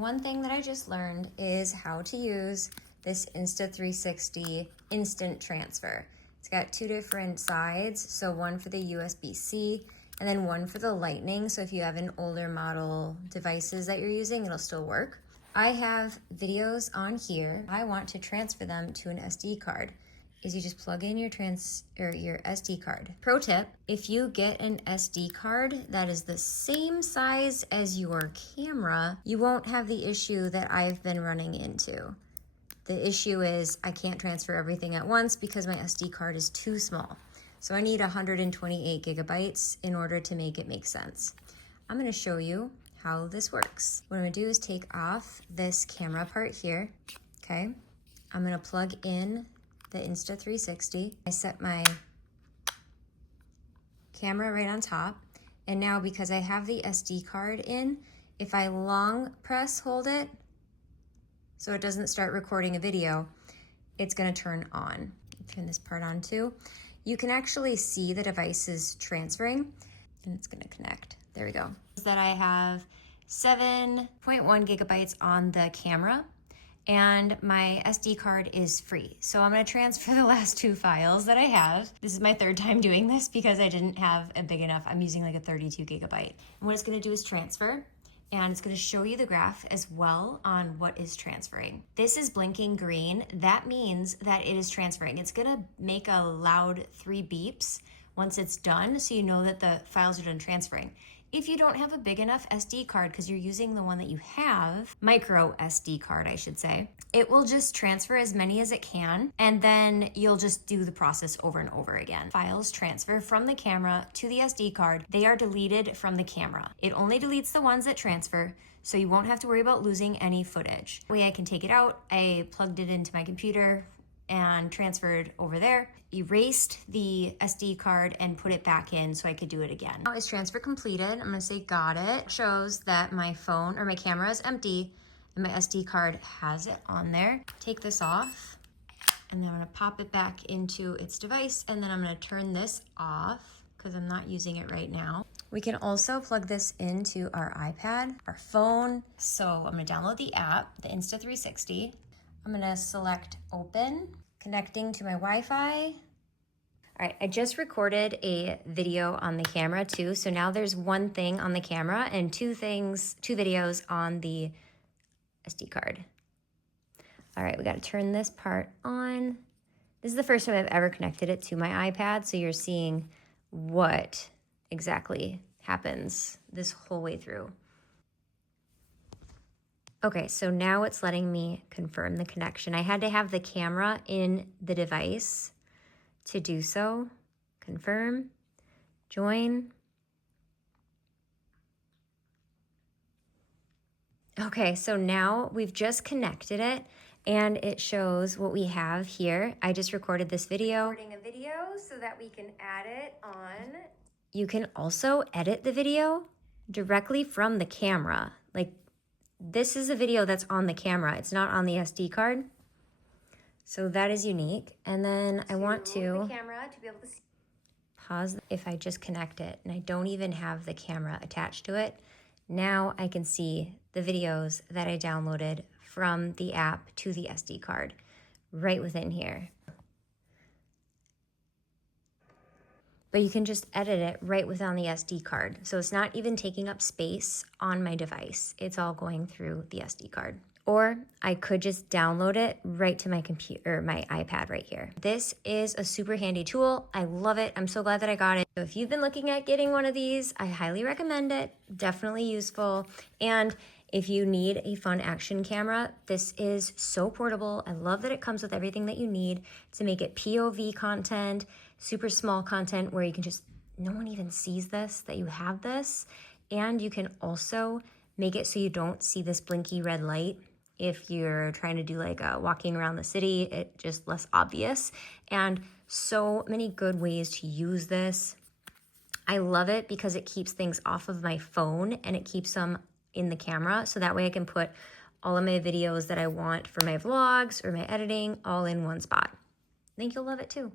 And one thing that I just learned is how to use this Insta360 instant transfer. It's got two different sides, so one for the USB-C and then one for the Lightning. So if you have an older model devices that you're using, it'll still work. I have videos on here. I want to transfer them to an SD card. Is you just plug in your SD card. Pro tip, if you get an SD card that is the same size as your camera, you won't have the issue that I've been running into. The issue is I can't transfer everything at once because my SD card is too small. So I need 128 gigabytes in order to make it make sense. I'm gonna show you how this works. What I'm gonna do is take off this camera part here, okay? I'm gonna plug in the Insta360. I set my camera right on top. And now because I have the SD card in, if I long press hold it, so it doesn't start recording a video, it's gonna turn on. Turn this part on too. You can actually see the device is transferring and it's gonna connect. There we go. That I have 7.1 gigabytes on the camera, and my SD card is free. So I'm gonna transfer the last two files that I have. This is my third time doing this because I didn't have a big enough, I'm using like a 32 gigabyte. And what it's gonna do is transfer, and it's gonna show you the graph as well on what is transferring. This is blinking green. That means that it is transferring. It's gonna make a loud 3 beeps once it's done, so you know that the files are done transferring. If you don't have a big enough SD card, because you're using the one that you have, micro SD card, I should say, it will just transfer as many as it can, and then you'll just do the process over and over again. Files transfer from the camera to the SD card. They are deleted from the camera. It only deletes the ones that transfer, so you won't have to worry about losing any footage. That way I can take it out. I plugged it into my computer and transferred over there, erased the SD card and put it back in so I could do it again. Now is transfer completed. I'm gonna say got it. It shows that my phone or my camera is empty and my SD card has it on there. Take this off and then I'm gonna pop it back into its device, and then I'm gonna turn this off because I'm not using it right now. We can also plug this into our iPad, our phone. So I'm gonna download the app, the Insta360. I'm gonna select open, connecting to my Wi-Fi. All right, I just recorded a video on the camera too. So now there's one thing on the camera and two videos on the SD card. All right, we gotta turn this part on. This is the first time I've ever connected it to my iPad, so you're seeing what exactly happens this whole way through. Okay, so now it's letting me confirm the connection. I had to have the camera in the device to do so. Confirm, join. Okay, so now we've just connected it and it shows what we have here. I just recorded this video. Recording a video so that we can add it on. You can also edit the video directly from the camera. Like, this is a video that's on the camera. It's not on the SD card. So that is unique. And then I want to the camera to be able to see. Pause if I just connect it and I don't even have the camera attached to it. Now I can see the videos that I downloaded from the app to the SD card right within here. But you can just edit it right within the SD card. So it's not even taking up space on my device. It's all going through the SD card. Or I could just download it right to my computer, my iPad right here. This is a super handy tool. I love it. I'm so glad that I got it. So if you've been looking at getting one of these, I highly recommend it. Definitely useful. And if you need a fun action camera, this is so portable. I love that it comes with everything that you need to make it POV content, super small content where you can just, no one even sees this, that you have this. And you can also make it so you don't see this blinky red light. If you're trying to do like a walking around the city, it's just less obvious. And so many good ways to use this. I love it because it keeps things off of my phone and it keeps them in the camera. So that way I can put all of my videos that I want for my vlogs or my editing all in one spot. I think you'll love it too.